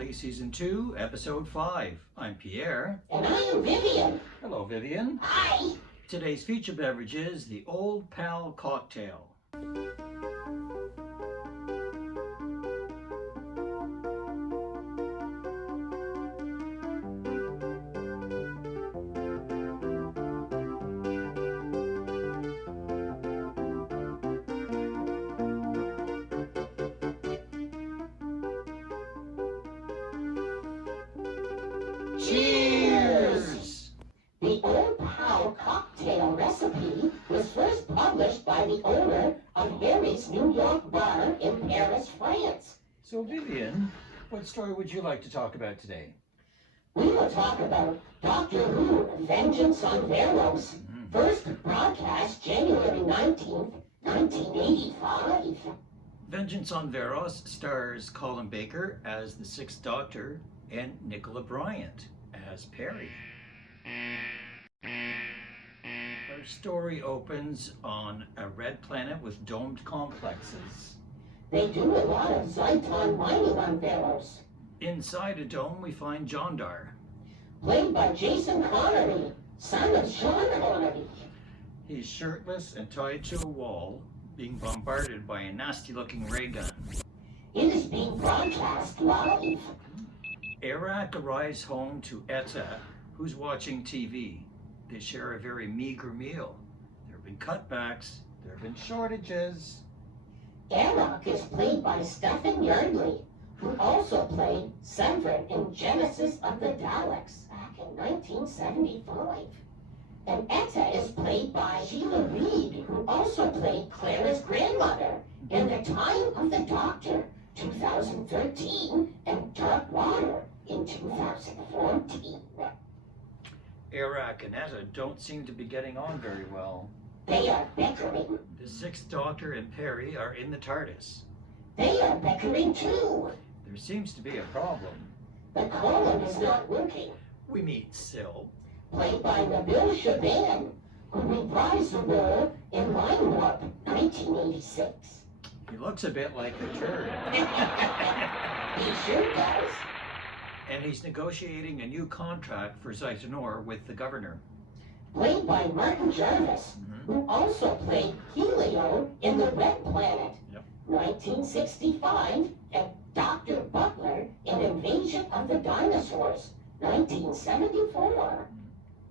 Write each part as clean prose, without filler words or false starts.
Trolley, Season 2, Episode 5. I'm Pierre. And I am Vivian. Hello, Vivian. Hi. Today's feature beverage is the OodnPal Cocktail. Cheers! The OodnPal Cocktail recipe was first published by the owner of Harry's New York bar in Paris, France. So, Vivian, what story would you like to talk about today? We will talk about Doctor Who, Vengeance on Varos, first broadcast January 19th, 1985. Vengeance on Varos stars Colin Baker as the Sixth Doctor and Nicola Bryant as Pierre. Our story opens on a red planet with domed complexes. They do a lot of Zyton mining on Varos. Inside a dome we find Jondar. Played by Jason Connery, son of Sean Connery. He's shirtless and tied to a wall, being bombarded by a nasty-looking ray gun. It is being broadcast live. Eric arrives home to Etta, who's watching TV. They share a very meager meal. There have been cutbacks, there have been shortages. Eric is played by Stephen Yardley, who also played Severin in Genesis of the Daleks back in 1975. And Etta is played by Sheila Reid, who also played Clara's grandmother in The Time of the Doctor, 2013, and Dark Water in 2014. Eric and Etta don't seem to be getting on very well. They are bickering. The Sixth Doctor and Pierre are in the TARDIS. They are bickering too. There seems to be a problem. The column is not working. We meet Syl. Played by Nabil Shaban, who reprised the role in Line Warp 1986. He looks a bit like a turd. He sure does. And he's negotiating a new contract for Zytonor with the governor. Played by Martin Jarvis, who also played Helio in The Red Planet, 1965, and Dr. Butler in Invasion of the Dinosaurs, 1974.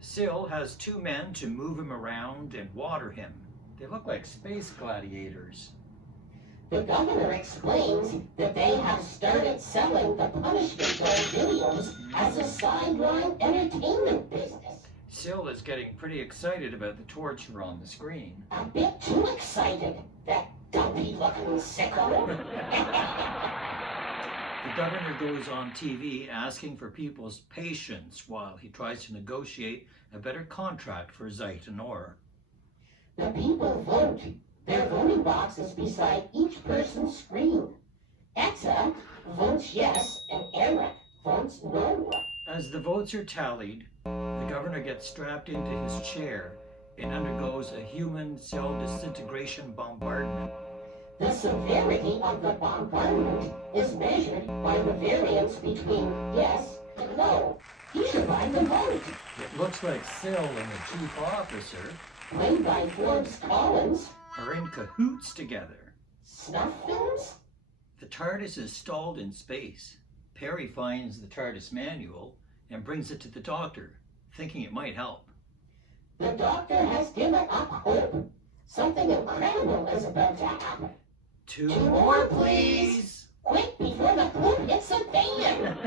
Syl has two men to move him around and water him. They look like space gladiators. The governor explains that they have started selling the punishment dog videos as a sideline entertainment business. Syl is getting pretty excited about the torture on the screen. A bit too excited, that dumpy-looking sicko. The governor goes on TV asking for people's patience while he tries to negotiate a better contract for Zytonor. The people vote. Their voting box is beside each person's screen. Etta votes yes, and Eric votes no. As the votes are tallied, the governor gets strapped into his chair and undergoes a human cell disintegration bombardment. The severity of the bombardment is measured by the variance between yes and no. He survived the vote. It looks like Syl and the chief officer, played by Forbes Collins, are in cahoots together. Snuff films? The TARDIS is stalled in space. Pierre finds the TARDIS manual and brings it to the Doctor, thinking it might help. The Doctor has given up hope. Something incredible is about to happen. Two more, please! Quick, before the poop hits the fan!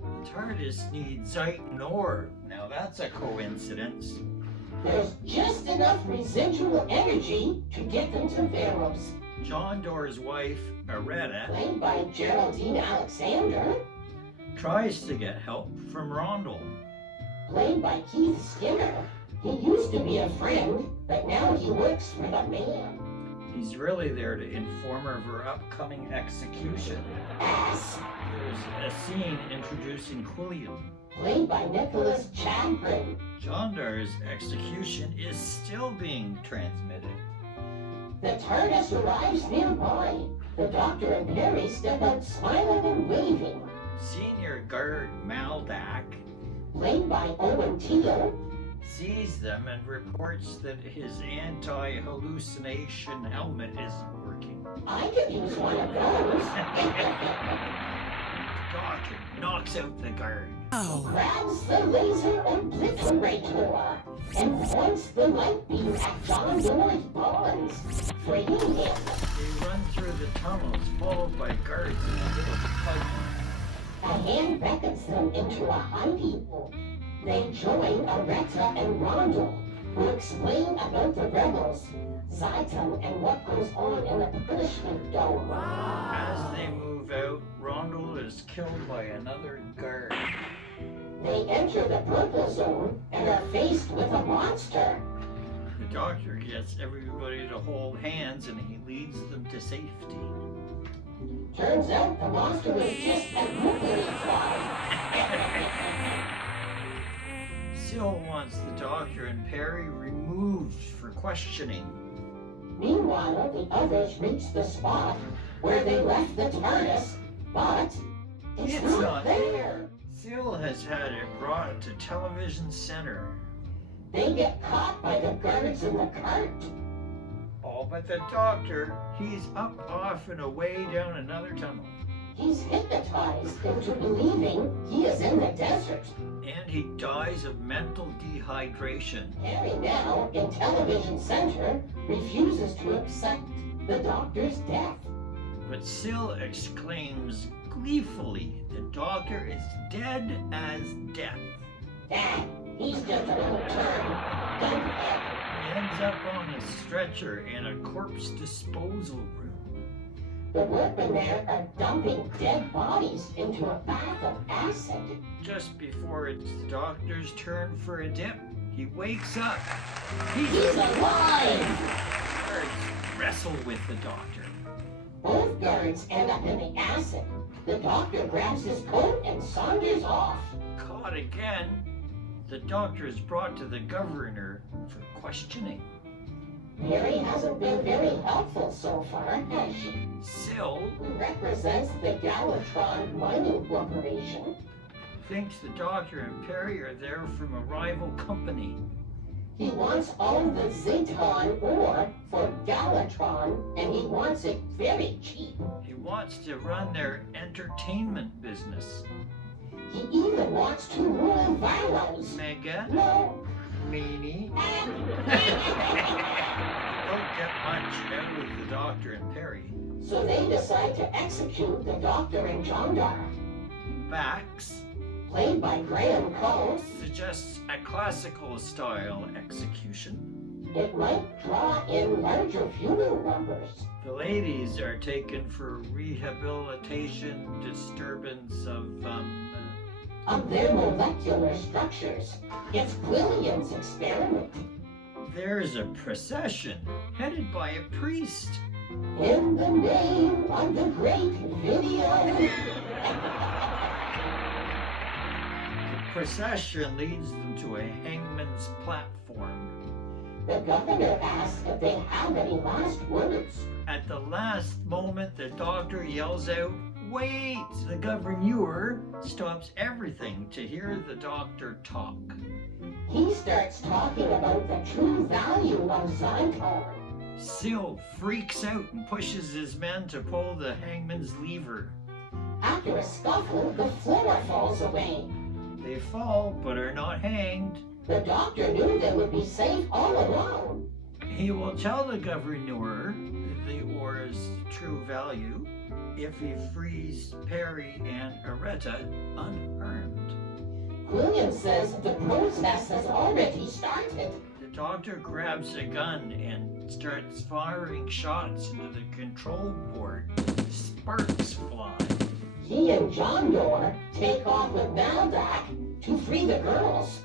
The TARDIS needs Zytonor. Now that's a coincidence. There's just enough residual energy to get them to Varos. Jondor's wife, Areta, played by Geraldine Alexander, tries to get help from Rondell, played by Keith Skinner. He used to be a friend, but now he works for the man. He's really there to inform her of her upcoming execution. Ass. There's a scene introducing Quilliam, played by Nicholas Chadbrin. Jondar's execution is still being transmitted. The TARDIS arrives nearby. The doctor and Perry step out smiling and waving. Senior guard Maldak Played by Owen Teal, sees them and reports that his anti-hallucination helmet isn't working. I could use one of those. Doctor knocks out the guard. Grabs the laser obliterator and points the light beam at John Doer's bonds, freeing him. They run through the tunnels, followed by guards in a little fight. A hand beckons them into a hiding hole. They join Aretta and Rondo, who explain about the rebels, Zaitan, and what goes on in the punishment dome. As they move out, Rondel is killed by another guard. They enter the purple zone and are faced with a monster. The doctor gets everybody to hold hands and he leads them to safety. Turns out the monster was just a googly fly. Syl wants the doctor and Perry removed for questioning. Meanwhile, the others reach the spot where they left the TARDIS, but it's not there. Syl has had it brought to Television Center. They get caught by the guards in the cart. All but the doctor. He's up off and away down another tunnel. He's hypnotized into believing he is in the desert. And he dies of mental dehydration. Harry, now in Television Center, refuses to accept the doctor's death. But Syl exclaims gleefully, the doctor is dead as death. Dad, he's just a little turd. Dump him. He ends up on a stretcher in a corpse disposal room. The workmen there are dumping dead bodies into a bath of acid. Just before it's the doctor's turn for a dip, he wakes up. He's alive! Guards wrestle with the doctor. Both guards end up in the acid. The doctor grabs his coat and saunters off. Caught again, the doctor is brought to the governor for questioning. Mary hasn't been very helpful so far, has she? Syl Who represents the Galatron Mining Corporation. thinks the doctor and Perry are there from a rival company. He wants all the Zeton ore for Galatron, and he wants it very cheap. He wants to run their entertainment business. He even wants to rule Varos. Mega, No. meanie. Don't get much out of the doctor and Perry. So they decide to execute the Doctor and Jondar. Bax Played by Graham Cole, suggests a classical style execution. it might draw in larger funeral numbers. The ladies are taken for rehabilitation disturbance Of their molecular structures. It's Quillian's experiment. there's a procession headed by a priest. In the name of the great video. The procession leads them to a hangman's platform. The governor asks if they have any last words. At the last moment, the doctor yells out, "Wait!" The governor stops everything to hear the doctor talk. He starts talking about the true value of Zyton. Syl freaks out and pushes his men to pull the hangman's lever. After a scuffle, the floor falls away. They fall, but are not hanged. The doctor knew they would be safe all along. He will tell the governor the ore's true value if he frees Perry and Aretta unharmed. Quillian says the process has already started. The doctor grabs a gun and starts firing shots into the control board. Sparks fly. He and John Doerr take off with Maldak to free the girls.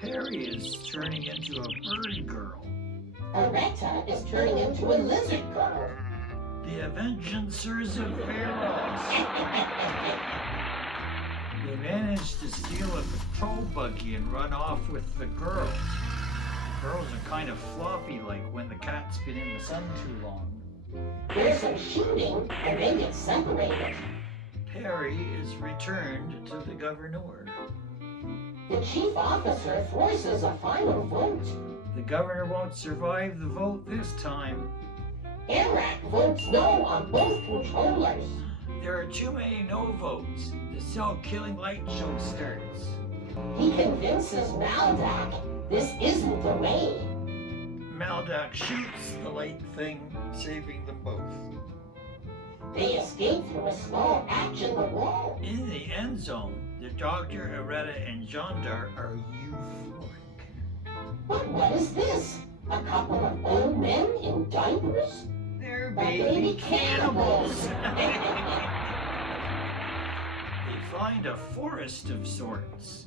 Perry is turning into a bird girl. Aretta is turning into a lizard girl. The Avengencers of Varos. They manage to steal a patrol buggy and run off with the girls. The girls are kind of floppy, like when the cat's been in the sun too long. There's some shooting, and they get separated. Perry is returned to the governor. The chief officer forces a final vote. The governor won't survive the vote this time. Eric votes no on both controllers. There are too many no votes. The cell-killing light show starts. He convinces Maldak this isn't the way. Maldak shoots the light thing, saving them both. They escape through a small hatch in the wall. In the end zone, the Doctor, Aretta, and Jandar are euphoric. But what is this? A couple of old men in diapers? They're baby cannibals. They find a forest of sorts.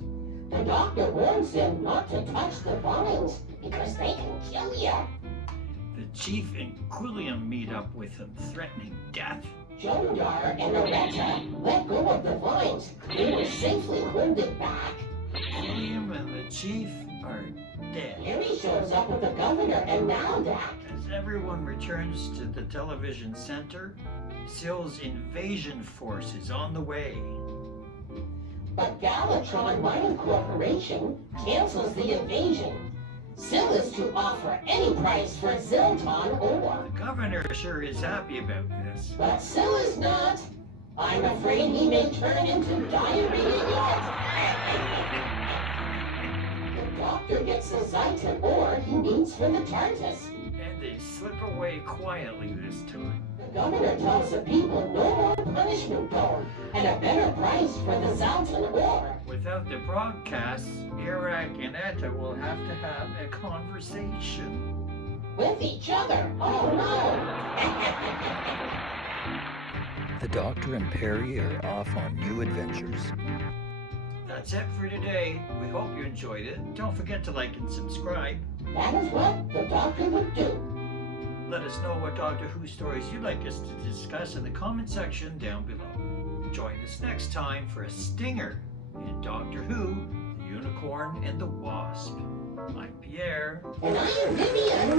The doctor warns them not to touch the vines because they can kill you. The chief and Quilliam meet up with him, threatening death. Jondar and Aretta let go of the vines. They were safely holded back. Quilliam and the chief are dead. Harry shows up with the governor and Maldak. As everyone returns to the television center, Sill's invasion force is on the way. But Galatron Mining Corporation cancels the invasion. Syl is to offer any price for Zilton ore. The governor sure is happy about this. But Syl is not. I'm afraid he may turn into diarrhea yet. The doctor gets the Zilton ore he needs for the TARDIS. And they slip away quietly this time. The governor tells the people no more punishment though, and a better price for the Zilton ore. Without the broadcasts, Iraq and Etta will have to have a conversation. With each other? Oh no! The Doctor and Perry are off on new adventures. That's it for today. We hope you enjoyed it. Don't forget to like and subscribe. That is what the doctor would do. Let us know what Doctor Who stories you'd like us to discuss in the comment section down below. Join us next time for a stinger in Doctor Who, the Unicorn and the Wasp. I'm Pierre. And I am Vivian.